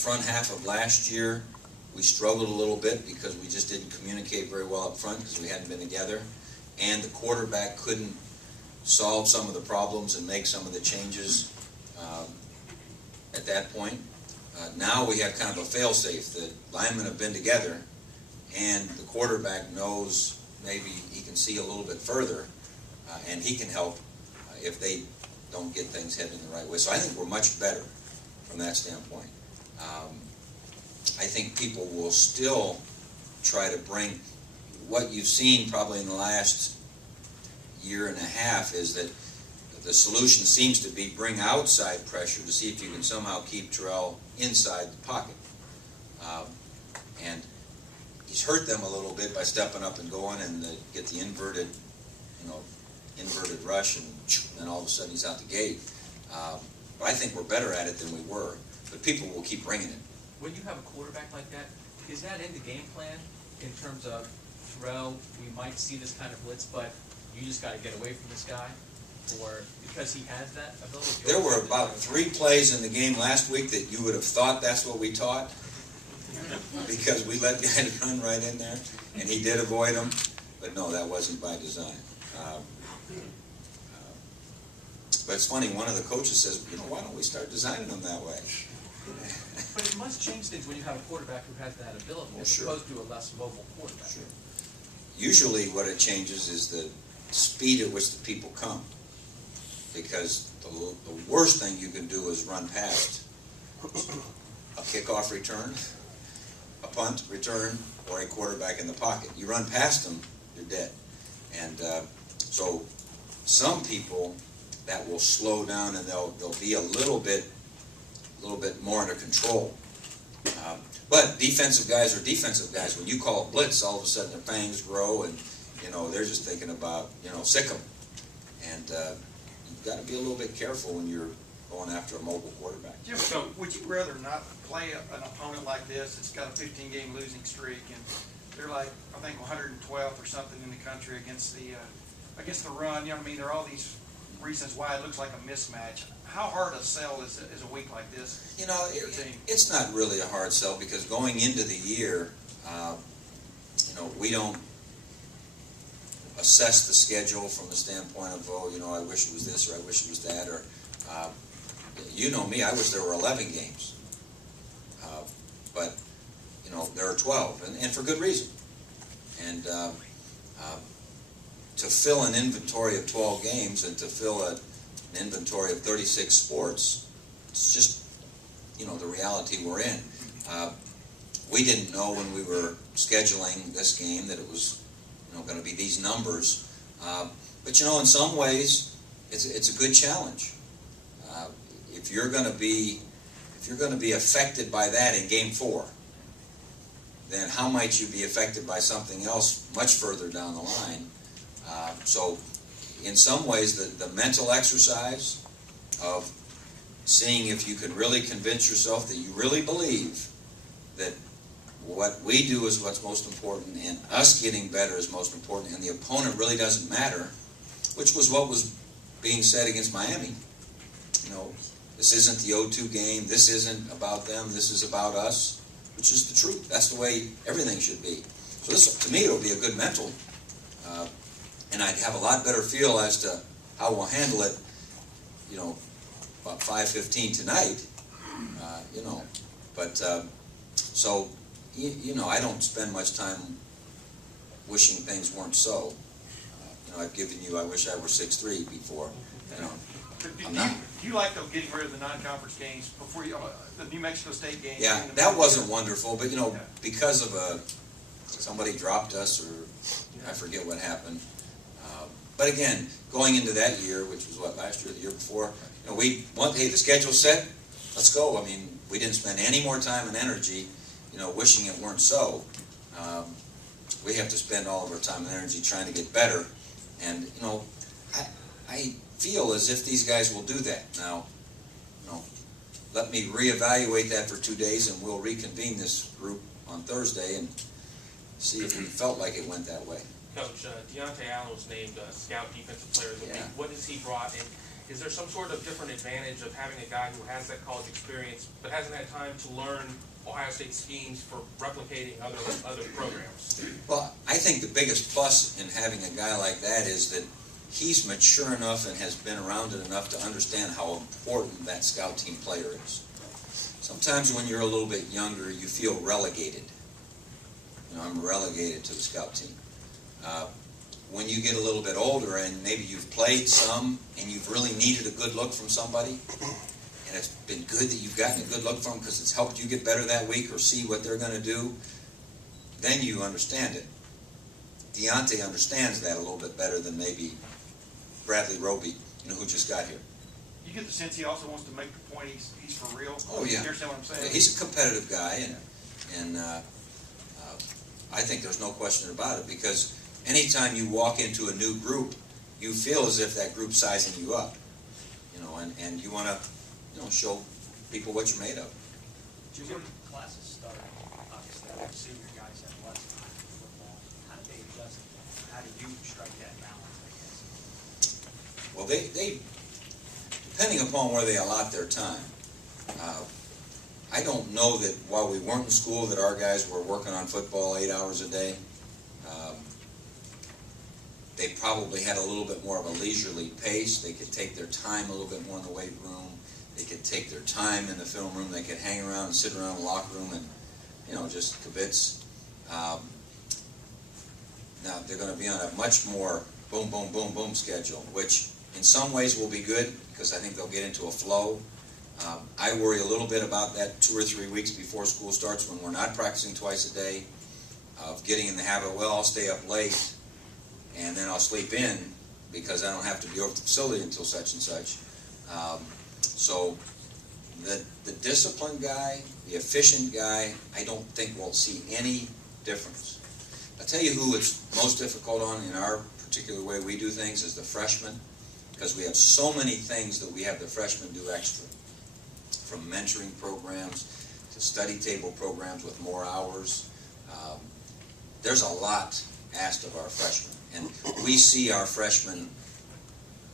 front half of last year, we struggled a little bit because we just didn't communicate very well up front because we hadn't been together, and the quarterback couldn't solve some of the problems and make some of the changes at that point. Now we have kind of a fail-safe. The linemen have been together, and the quarterback knows maybe he can see a little bit further, and he can help if they don't get things heading in the right way. So I think we're much better from that standpoint. I think people will still try to bring what you've seen probably in the last year and a half is that the solution seems to be bring outside pressure to see if you can somehow keep Terrell inside the pocket. And he's hurt them a little bit by stepping up and going and get the inverted rush, and then all of a sudden he's out the gate. But I think we're better at it than we were. But people will keep bringing it. When you have a quarterback like that, is that in the game plan in terms of Terrell, we might see this kind of blitz, but you just got to get away from this guy? Or because he has that ability? There were about 3 plays in the game last week that you would have thought that's what we taught, because we let guys run right in there, and he did avoid them. But no, that wasn't by design. But it's funny, one of the coaches says, why don't we start designing them that way? But it must change things when you have a quarterback who has that ability, as opposed to a less mobile quarterback. Sure. Usually what it changes is the speed at which the people come. Because the worst thing you can do is run past a kickoff return, a punt return, or a quarterback in the pocket. You run past them, you're dead. And so some people, that will slow down and they'll be a little bit more under control. But defensive guys are defensive guys. When you call a blitz, all of a sudden their fangs grow, and they're just thinking about sick them. And you've got to be a little bit careful when you're going after a mobile quarterback. Jim, so would you rather not play an opponent like this that's got a 15-game losing streak, and they're like, I think 112 or something in the country against the run? You know what I mean? There are all these reasons why it looks like a mismatch. How hard a sell is a week like this? It's not really a hard sell, because going into the year, we don't assess the schedule from the standpoint of, I wish it was this or I wish it was that, or me, I wish there were 11 games. But there are 12, and for good reason. And to fill an inventory of 12 games and to fill an inventory of 36 sports, it's just, the reality we're in. We didn't know when we were scheduling this game that it was, going to be these numbers. But in some ways, it's a good challenge. If you're going to be affected by that in Game 4, then how might you be affected by something else much further down the line? So in some ways, the mental exercise of seeing if you can really convince yourself that you really believe that what we do is what's most important, and us getting better is most important, and the opponent really doesn't matter, which was what was being said against Miami. This isn't the 0-2 game. This isn't about them. This is about us, which is the truth. That's the way everything should be. So this, to me, it'll be a good mental. And I'd have a lot better feel as to how we'll handle it, about 5:15 tonight, But, so, I don't spend much time wishing things weren't so. I've given you, I wish I were 6'3" before, Do you like, though, getting rid of the non-conference games before the New Mexico State game? Yeah, that wasn't wonderful, but, because of somebody dropped us, or I forget what happened. But again, going into that year, which was last year, the year before, hey, the schedule's set, let's go. I mean, we didn't spend any more time and energy, wishing it weren't so. We have to spend all of our time and energy trying to get better. And, I feel as if these guys will do that. Now, let me reevaluate that for 2 days, and we'll reconvene this group on Thursday and see if we felt like it went that way. Coach, Deontay Allen was named Scout Defensive Player of the Week. What has he brought? is there some sort of different advantage of having a guy who has that college experience but hasn't had time to learn Ohio State schemes for replicating other programs? Well, I think the biggest plus in having a guy like that is that he's mature enough and has been around it enough to understand how important that scout team player is. Sometimes when you're a little bit younger, you feel relegated. You know, I'm relegated to the scout team. When you get a little bit older and maybe you've played some and you've really needed a good look from somebody, and it's been good that you've gotten a good look from them because it's helped you get better that week or see what they're going to do, then you understand it. Deontay understands that a little bit better than maybe Bradley Roby, who just got here. You get the sense he also wants to make the point he's for real. Oh, yeah. You understand what I'm saying? He's a competitive guy, and I think there's no question about it, because anytime you walk into a new group, you feel as if that group's sizing you up, and you want to, show people what you're made of. When classes start, obviously, the senior guys have less time for football. How do they adjust? How do you strike that balance, I guess? Well, they depending upon where they allot their time, I don't know that while we weren't in school that our guys were working on football 8 hours a day. They probably had a little bit more of a leisurely pace. They could take their time a little bit more in the weight room. They could take their time in the film room. They could hang around and sit around the locker room and, just kibitz. Now, they're going to be on a much more boom, boom, boom, boom schedule, which in some ways will be good because I think they'll get into a flow. I worry a little bit about that 2 or 3 weeks before school starts when we're not practicing twice a day, of getting in the habit, well, I'll stay up late and then I'll sleep in because I don't have to be over the facility until such and such. So the disciplined guy, the efficient guy, I don't think we'll see any difference. I'll tell you who it's most difficult on in our particular way we do things is the freshmen, because we have so many things that we have the freshmen do extra, from mentoring programs to study table programs with more hours. There's a lot asked of our freshmen, and we see our freshmen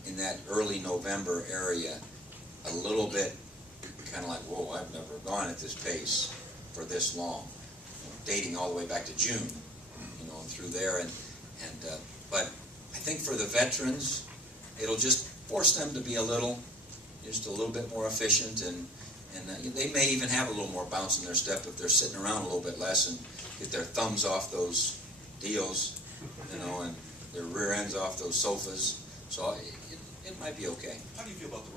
in that early November area a little bit kind of like, whoa, I've never gone at this pace for this long, dating all the way back to June, and through there. But I think for the veterans, it'll just force them to be just a little bit more efficient, and they may even have a little more bounce in their step if they're sitting around a little bit less and get their thumbs off those deals, and their rear ends off those sofas. So it might be okay. How do you feel about the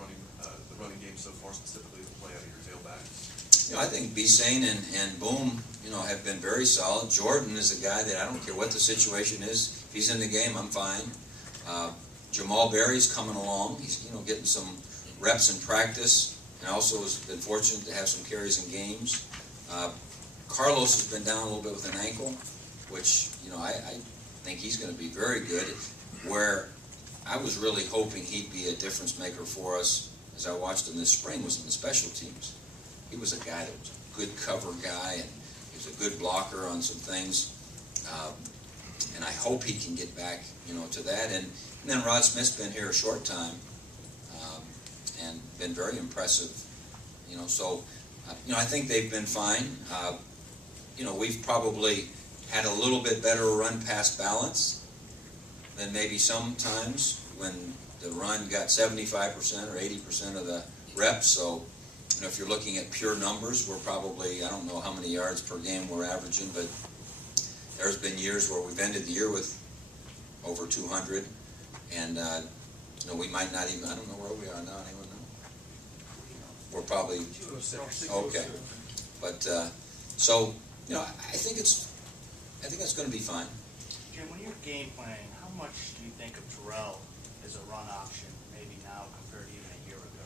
running game so far, specifically the play out of your tailbacks? I think Bisane and Boom, have been very solid. Jordan is a guy that I don't care what the situation is. If he's in the game, I'm fine. Jamal Berry's coming along. He's, getting some reps in practice, and also has been fortunate to have some carries in games. Carlos has been down a little bit with an ankle, which, I think he's going to be very good. Where I was really hoping he'd be a difference maker for us, as I watched him this spring, was in the special teams. He was a guy that was a good cover guy, and he was a good blocker on some things. And I hope he can get back, to that. And then Rod Smith's been here a short time, and been very impressive. So I think they've been fine. We've probably had a little bit better run pass balance than maybe sometimes when the run got 75% or 80% of the reps. So, if you're looking at pure numbers, we're probably, I don't know how many yards per game we're averaging, but there's been years where we've ended the year with over 200, and we might not even, I don't know where we are now, anyone know? We're probably, okay. But, so, I think it's going to be fine. Jim, when you're game planning, how much do you think of Terrell as a run option, maybe now compared to even a year ago,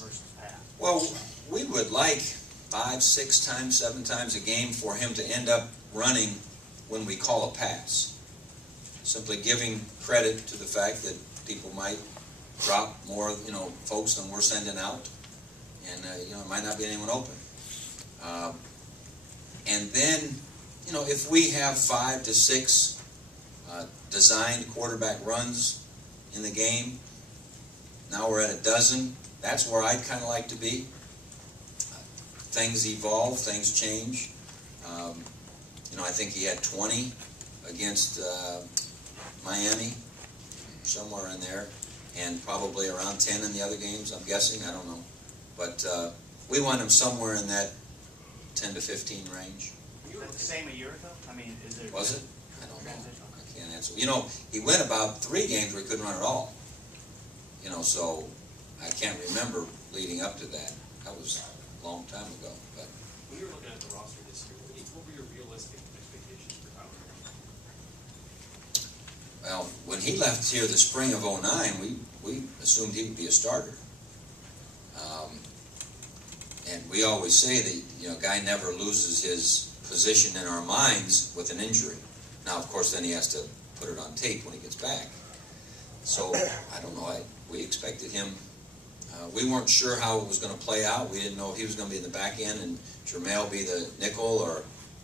versus past? Well, we would like 5, 6 times, 7 times a game for him to end up running when we call a pass. Simply giving credit to the fact that people might drop more, folks than we're sending out, and it might not be anyone open. And then, if we have 5 to 6 designed quarterback runs in the game, now we're at a dozen. That's where I'd kind of like to be. Things evolve, things change. I think he had 20 against Miami, somewhere in there, and probably around 10 in the other games, I'm guessing, I don't know. But we want him somewhere in that 10 to 15 range. Was it the same a year ago? I mean, is there? Was it? I don't know. I can't answer. He went about 3 games where he couldn't run at all. So I can't remember leading up to that. That was a long time ago. But when you were looking at the roster this year, what were your realistic expectations for Tyler? well, when he left here the spring of '09, we assumed he would be a starter. And we always say that a guy never loses his position in our minds with an injury. Now, of course, then he has to put it on tape when he gets back. So I don't know. We expected him. We weren't sure how it was going to play out. We didn't know if he was going to be in the back end and Jermail be the nickel, or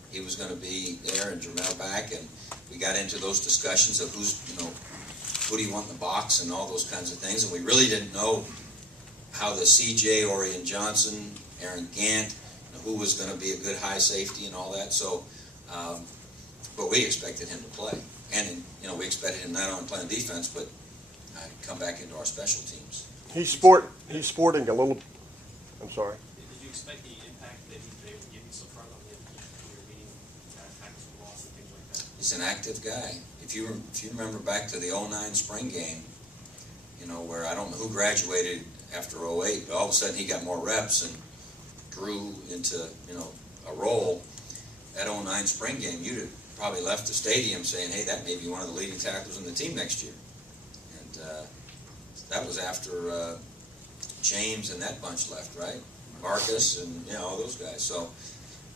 he was going to be there and Jermail back. And we got into those discussions of who do you want in the box and all those kinds of things. And we really didn't know how the CJ, Orion Johnson, Aaron Gant, who was going to be a good high safety and all that. So, but we expected him to play. And, we expected him not only to play on defense, but come back into our special teams. He's sporting a little. I'm sorry. Did you expect the impact that he's been able to give you so far on the your meeting, tackles for loss and things like that? He's an active guy. If you remember back to the '09 spring game, where I don't know who graduated after '08, but all of a sudden he got more reps and grew into a role. That '09 spring game, you'd have probably left the stadium saying, "Hey, that may be one of the leading tacklers in the team next year." And that was after James and that bunch left, right? Marcus and all those guys. So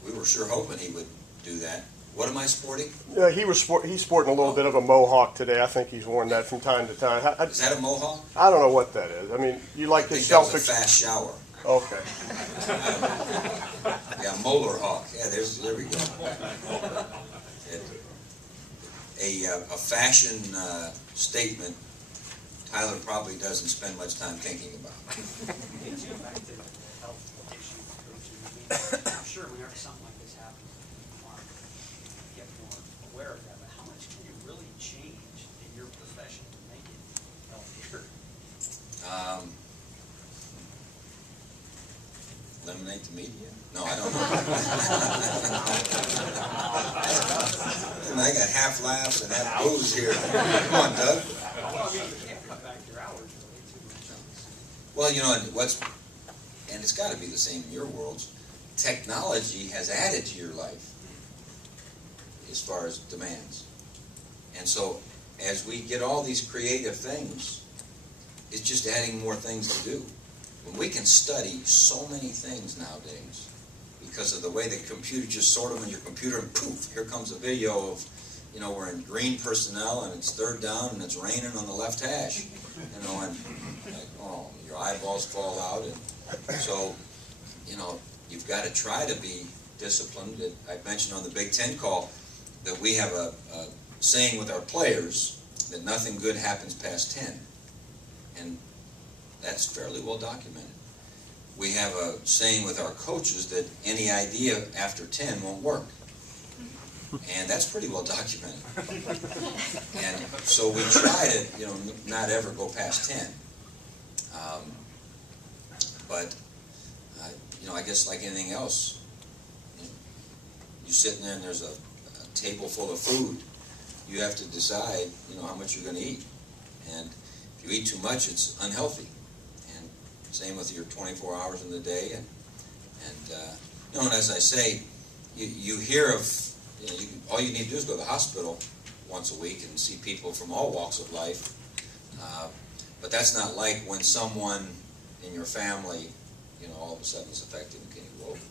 we were sure hoping he would do that. What am I sporting? Yeah, he's sporting a little bit of a mohawk today. I think he's worn that from time to time. Is that a mohawk? I don't know what that is. I mean, you like I the think that was Celtics? a fast shower. Okay. Yeah, molar hawk. Yeah, there we go. A fashion statement Tyler probably doesn't spend much time thinking about. Getting back to the health issue, coaching, I'm sure whenever something like this happens, you want to get more aware of that, but how much can you really change in your profession to make it healthier? Eliminate the media? No, I don't know. I got half laughs and half booze here. Come on, Doug. Well, I mean, you can't cut back your hours really too much on this. Well, and it's got to be the same in your worlds. Technology has added to your life as far as demands. And so as we get all these creative things, it's just adding more things to do. When we can study so many things nowadays because of the way the computer just sort them in your computer and poof, here comes a video of, we're in green personnel and it's 3rd down and it's raining on the left hash, and your eyeballs fall out. And so, you've got to try to be disciplined. I mentioned on the Big Ten call that we have a saying with our players that nothing good happens past 10. And that's fairly well documented. We have a saying with our coaches that any idea after 10 won't work. And that's pretty well documented. And so we try to, not ever go past 10. But, I guess like anything else, you sit in there and there's a table full of food. You have to decide, how much you're going to eat. And if you eat too much, it's unhealthy. And same with your 24 hours in the day. And as I say, you hear of, all you need to do is go to the hospital once a week and see people from all walks of life. But that's not like when someone in your family, all of a sudden is affected and can go over,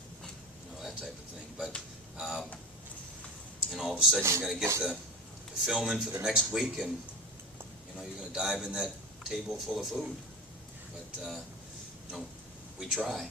that type of thing. But, all of a sudden you're going to get the film in for the next week and, you're going to dive in that table full of food. But, we try.